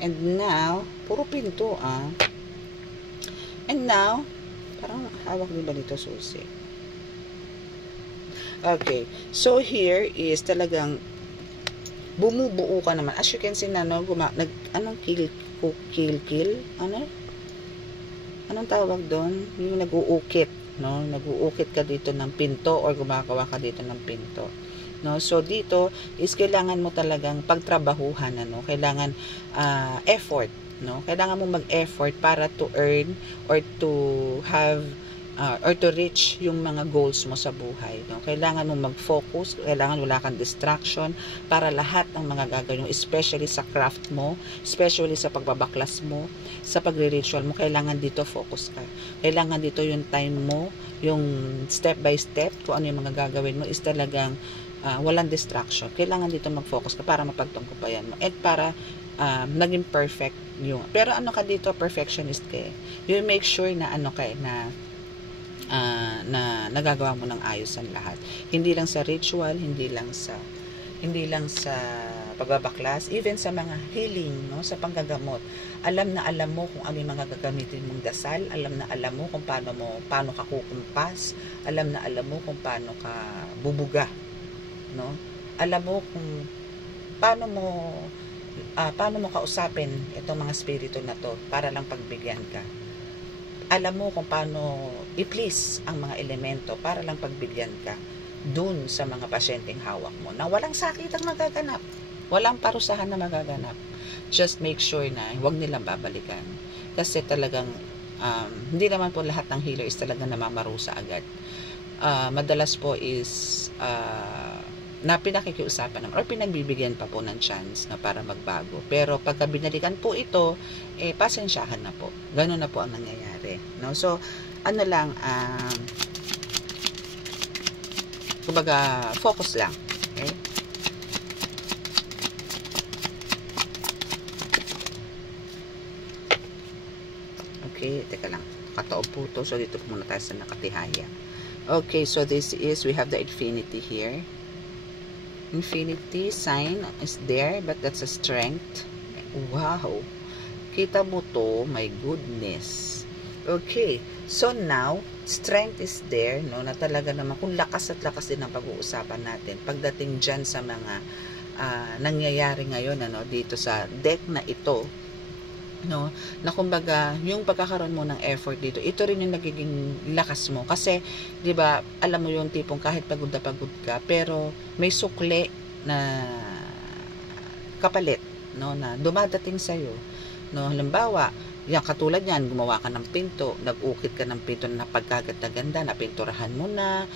And now, puro pinto And now, Parang hawak din ba dito susi? Okay. So, here is talagang bumubuo ka naman. As you can see na, no, anong kill? Ano? Anong tawag doon? Yung nag-uukit, no? Nag-uukit ka dito ng pinto or gumagawa ka dito ng pinto. No? So, dito is kailangan mo talagang pagtrabahuhan, ano? Kailangan effort, no? Kailangan mo mag-effort para to earn or to have or to reach yung mga goals mo sa buhay. No? Kailangan mo mag-focus, kailangan wala kang distraction para lahat ng mga gagawin mo, especially sa craft mo, especially sa pagbabaklas mo, sa pagre-ritual mo, kailangan dito focus ka. Kailangan dito yung time mo, yung step by step, kung ano yung mga gagawin mo, is talagang walang distraction. Kailangan dito mag-focus ka para mapagtungkupayan mo. At para naging perfect yung. Pero ano ka dito, perfectionist ka eh. You make sure na ano ka na nagagawa mo ng ayos ang lahat. Hindi lang sa ritual, hindi lang sa pagbabaklas, even sa mga healing, no, sa panggagamot. Alam mo kung ano yung mga gagamitin mong dasal, alam mo kung paano ka kukumpas, alam mo kung paano ka bubuga, no? Alam mo kung paano mo kausapin itong mga spirito na to para lang pagbigyan ka. Alam mo kung paano i-please ang mga elemento para lang pagbigyan ka dun sa mga pasyenteng hawak mo na walang sakit ang magaganap, walang parusahan na magaganap. Just make sure na huwag nilang babalikan kasi talagang hindi naman po lahat ng healer is talagang namamarusa agad. Madalas po is na pinakikiusapan naman or pinagbibigyan pa po ng chance na para magbago. Pero pagka binalikan po ito, pasensyahan na po. Ganun na po ang nangyayari. No? So, ano lang, kumbaga, focus lang. Okay? Okay, teka lang. Kataob po ito. So, dito po muna tayo sa nakatihaya. Okay, so this is, we have the infinity here. Infinity sign is there, but that's a strength. Wow. Kita mo to, my goodness. Okay. So now, strength is there, no, na talaga naman, kung lakas at lakas din ang pag-uusapan natin, pagdating dyan sa mga nangyayari ngayon, ano, dito sa deck na ito, no, na kumbaga yung pagkakaroon mo ng effort dito, ito rin yung nagiging lakas mo kasi 'di ba, alam mo yung tipong kahit pagod na pagod ka pero may sukle na kapalit, no, na dumadating sa iyo, no. Halimbawa, yan katulad yan, gumawa ka ng pinto, nag-ukit ka ng pinto na pagkaganda-ganda, napinturahan mo na,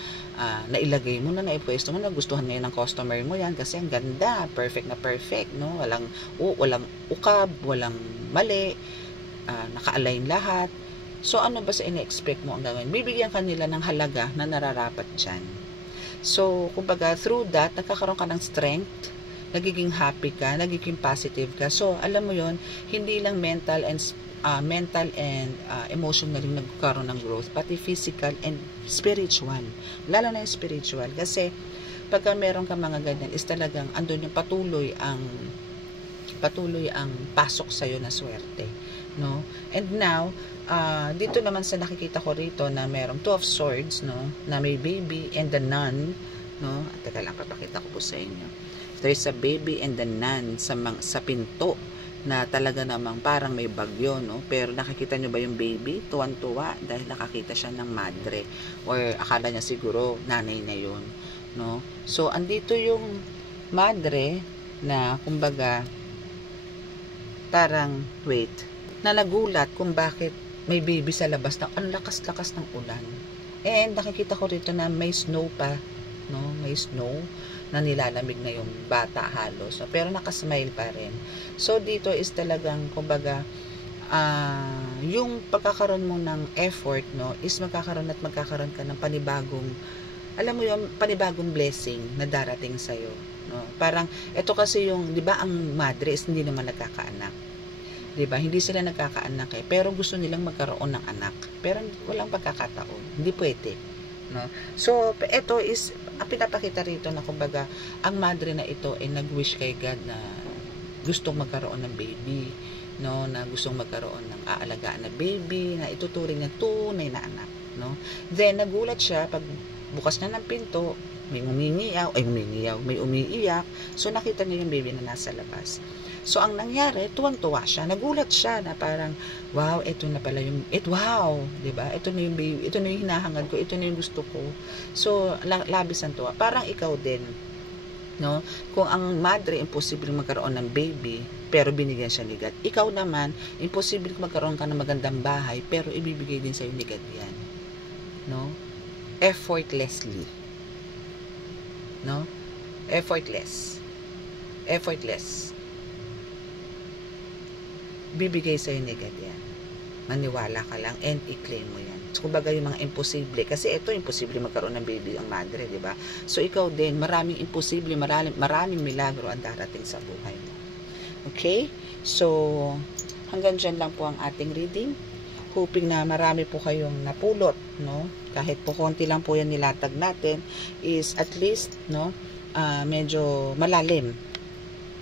nailagay mo na, naipwesto mo na, gustuhan ngayon ng customer mo yan kasi ang ganda, perfect na perfect, no? Walang ukab, walang mali, naka-align lahat. So, ano ba sa ina-expect mo ang gawin? Bibigyan ka nila ng halaga na nararapat dyan. So, kumbaga, through that, nagkakaroon ka ng strength, nagiging happy ka, nagiging positive ka. So, alam mo yon, hindi lang mental and emotional yung nagkaroon ng growth, pati physical and spiritual. Lalo na yung spiritual. Kasi, pagka meron ka mga ganyan, is talagang andun yung patuloy ang pasok sa'yo na swerte. No? And now, dito naman sa nakikita ko rito na merong 2 of swords, no, na may baby and the nun, no. At teka lang, papakita ko po sa inyo. There is a baby and the nun sa pinto na talaga namang parang may bagyo, no. Pero nakikita nyo ba yung baby? Tuwan-tuwa dahil nakakita siya ng madre or akala niya siguro nanay na yun, no. So andito yung madre na kumbaga parang na nagulat kung bakit may baby sa labas na ang lakas-lakas ng ulan. And nakikita ko rito na may snow pa, no? May snow na nilalamig na yung bata halos. No? Pero nakasmile pa rin. So dito is talagang kumbaga yung pagkakaroon mo ng effort, no, is magkakaroon ka ng panibagong, alam mo yung panibagong blessing na darating sa'yo, no? Parang ito kasi yung, 'di ba, ang madre is hindi naman nagkakaanak. 'Di ba? Hindi sila nagkakaanak pero gusto nilang magkaroon ng anak. Pero walang pagkakataon. Hindi pwede, no? So, ito is pinapakita rito na kumbaga ang madre na ito ay nag-wish kay God na gustong magkaroon ng baby, no, na gustong magkaroon ng aalagaan na baby, na ituturing na tunay na anak, no. Then nagulat siya pag bukas na ng pinto, may may umiiyak. So nakita niya yung baby na nasa labas. So ang nangyari, tuwang-tuwa siya, nagulat siya na parang, wow, ito na pala yung, wow, 'di ba? Ito na yung baby, ito na yung hinahangad ko, ito na yung gusto ko. So labis ang tuwa. Parang ikaw din, no? Kung ang madre imposible magkaroon ng baby, pero binigyan siya ni God. Ikaw naman, imposible magkaroon ka ng magandang bahay, pero ibibigay din sa iyo ni God 'yan. No? Effortlessly. No? Effortless. Bibigay sa iyo ni God yan. Maniwala ka lang and i-claim mo yan. So, kumbaga yung mga imposible. Kasi ito, imposible magkaroon ng baby ang madre, di ba? So, ikaw din, maraming imposible, maraming milagro ang darating sa buhay mo. Okay? So, hanggang dyan lang po ang ating reading. Hoping na marami po kayong napulot, no? Kahit po konti lang po yan nilatag natin, is at least, no, medyo malalim.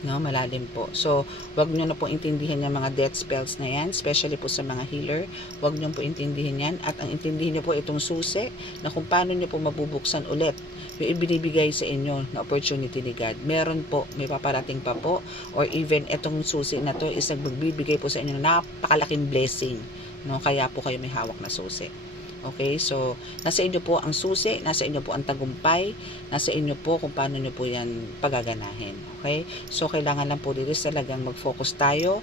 No, malalim po. So, wag nyo na po intindihin yung mga death spells na yan, especially po sa mga healer. Wag nyo po intindihin yan. At ang intindihin nyo po itong susi na kung paano nyo po mabubuksan ulit yung ibinibigay sa inyo na opportunity ni God. Meron po, may paparating pa po, or even itong susi na to is nagbibigay po sa inyo ng napakalaking blessing. No, kaya po kayo may hawak na susi. Okay, so nasa inyo po ang susi, nasa inyo po ang tagumpay, nasa inyo po kung paano nyo po yan pagaganahin. Okay, so kailangan lang po dito talagang mag-focus tayo,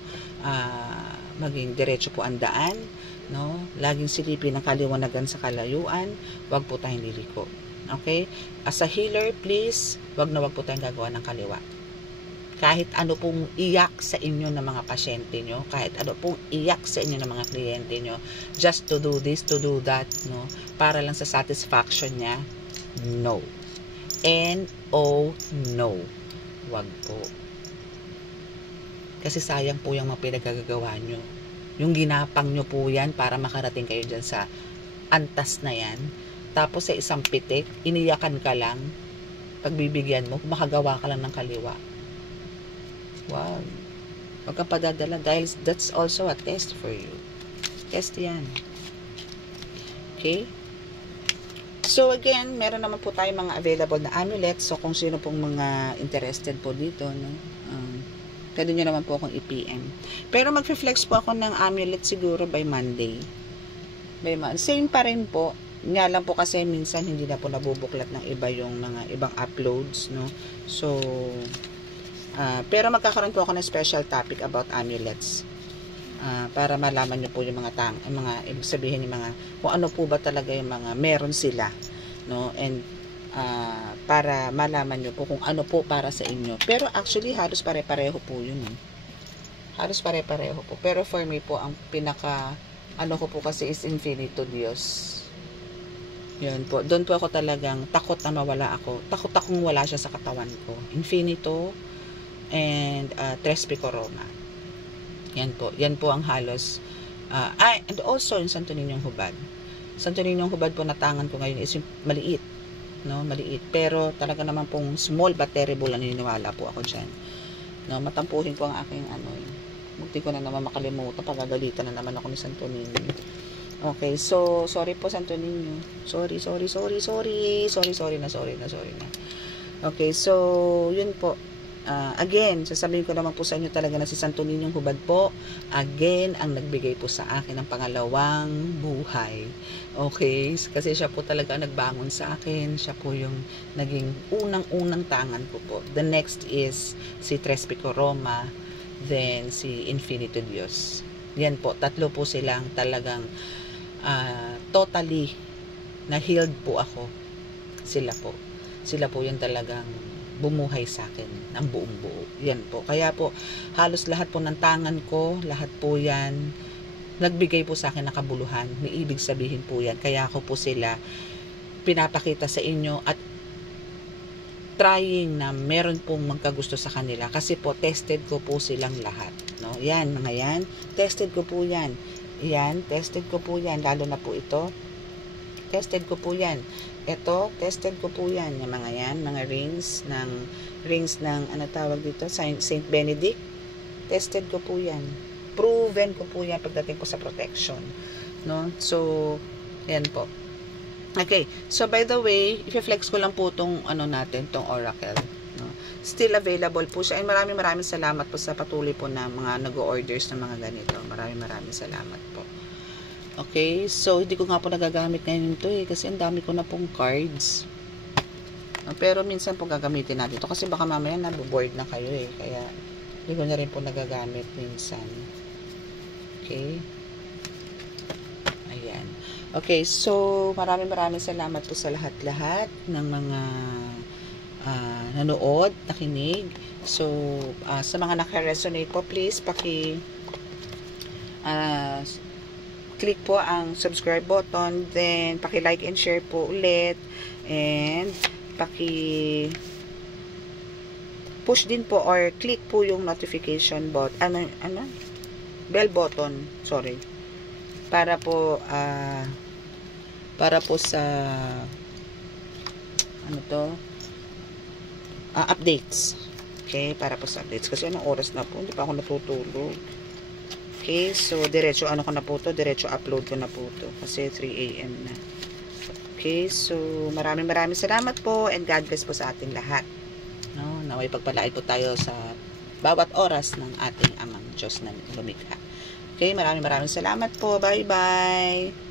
maging diretso po ang daan, no? Laging silipin ang kaliwanagan sa kalayuan, wag po tayong liliko. Okay, as a healer, please, wag po tayong gagawa ng kaliwa. Kahit ano pong iyak sa inyo ng mga pasyente nyo, kahit ano pong iyak sa inyo ng mga kliyente nyo, just to do this, to do that, no, para lang sa satisfaction niya, no. N-O, no. Wag po. Kasi sayang po yung mga pinagagagawa nyo. Yung ginapang nyo po yan para makarating kayo dyan sa antas na yan. Tapos sa isang pitik, iniyakan ka lang, pagbibigyan mo, makagawa ka lang ng kaliwa. Wow. Huwag kang padadala dahil that's also a test for you. Test yan. Okay? So again, meron naman po tayong mga available na amulets. So kung sino pong mga interested po dito, no? Pwede nyo naman po akong i-PM. Pero mag-flex po ako ng amulet siguro by Monday. Same pa rin po. Nga lang po kasi minsan hindi na po nabubuklat ng iba yung mga ibang uploads, no? So, pero magkakaroon po ako ng special topic about amulets. Para malaman nyo po yung mga ibig sabihin yung mga, kung ano po ba talaga yung mga meron sila, no? And, para malaman nyo po kung ano po para sa inyo. Pero actually, halos pare-pareho po yun. Halos pare-pareho po. Pero for me po, ang pinaka, ano ko po kasi is Infinito Dios. Yun po. Doon po ako talagang takot na mawala ako. Takot akong wala siya sa katawan ko. Infinito and Tres Picoroma. Yan po. Yan po ang halos. And also yung Santo Niñong Hubad. Santo Niñong Hubad po na tangan ko ngayon is yung maliit. No? Maliit. Pero talaga naman pong small but terrible na naniniwala po ako dyan. No? Matampuhin ko ang aking Munti ko na naman makalimutan. Pagagalitan na naman ako ni Santo Niño. Okay. So, sorry po Santo Niño. Sorry na. Okay. So, yun po. Again, sasabihin ko naman po sa inyo talaga na si Santo Niñong Hubad po, again, ang nagbigay po sa akin ng pangalawang buhay. Okay? Kasi siya po talaga nagbangon sa akin. Siya po yung naging unang-unang tangan ko po. The next is si Tres Picoroma, then si Infinito Dios. Yan po, tatlo po silang talagang totally na-healed po ako. Sila po yung talagang bumuhay sa akin ng buong buo. Yan po. Kaya po, halos lahat po ng tangan ko, lahat po yan, nagbigay po sa akin ng kabuluhan. May ibig sabihin po yan. Kaya ako po sila pinapakita sa inyo at trying na meron pong magkagusto sa kanila. Kasi po, tested ko po silang lahat. No? Yan, mga yan. Tested ko po yan. Yan, tested ko po yan. Lalo na po ito. Tested ko po yan. Ito, tested ko po yan. Yung mga yan, mga rings ng ano tawag dito? Saint Benedict. Tested ko po yan. proven ko po yan pagdating po sa protection, no? So, yan po. Okay, so by the way, i-flex ko lang po tong ano natin, tong Oracle, no? Still available po siya, and maraming salamat po sa patuloy po na mga nag-orders ng mga ganito. Maraming salamat po. Okay, so hindi ko nga po nagagamit ngayon ito kasi ang dami ko na pong cards. Pero minsan po gagamitin natin ito kasi baka mamaya naboboard na kayo kaya hindi ko na rin po nagagamit minsan. Okay. Ayan. Okay, so maraming salamat po sa lahat-lahat ng mga nanood, nakinig. So, sa mga naka-resonate po, please click po ang subscribe button, then paki-like and share po ulit, and push din po or click po yung notification button, bell button, sorry, para po sa updates. Okay, para po sa updates kasi anong oras na po, hindi pa ako natutulog. Okay, so diretso diretso upload ko na po to kasi 3 AM na. Okay, so maraming salamat po, and God bless po sa ating lahat. No, naway pagpalain po tayo sa bawat oras ng ating Amang Diyos na lumikha. Okay, maraming salamat po. Bye-bye.